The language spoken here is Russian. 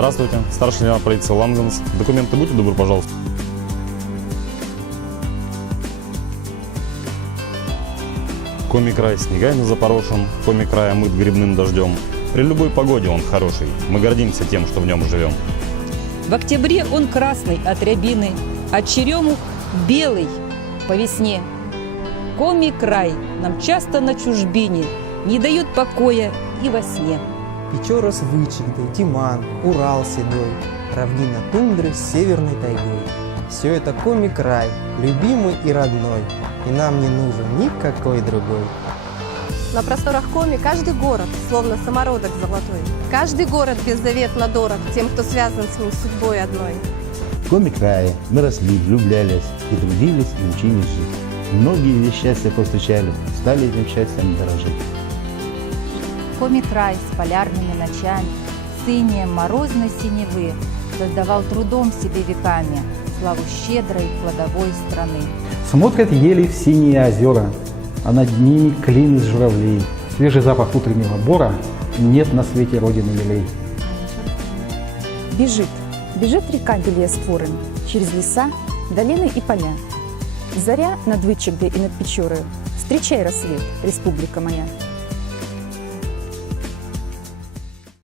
Здравствуйте, старший лейтенант полиции Лангенс. Документы будьте добры, пожалуйста. Коми-край снегами запорошен, Коми-край омыт грибным дождем. При любой погоде он хороший, мы гордимся тем, что в нем живем. В октябре он красный от рябины, от черемух белый по весне. Коми-край нам часто на чужбине не дает покоя и во сне. Печора с Вычегдой, Тиман, Урал седой, равнина тундры с северной тайгой. Все это Коми-край, любимый и родной, и нам не нужен никакой другой. На просторах Коми каждый город, словно самородок золотой. Каждый город беззаветно дорог тем, кто связан с ним судьбой одной. В Коми-крае мы росли, влюблялись и трудились, и учились жить. Многие здесь счастье повстречали, стали этим счастьем дорожить. Коми-край с полярными ночами, с инеем морозной синевы создавал трудом себе веками славу щедрой плодовой страны. Смотрят ели в синие озера, а над ними клин из журавлей. Свежий запах утреннего бора, нет на свете родины милей. Бежит, бежит река Белея-Створым через леса, долины и поля. Заря над Вычегдой и над Печорою, встречай рассвет, республика моя.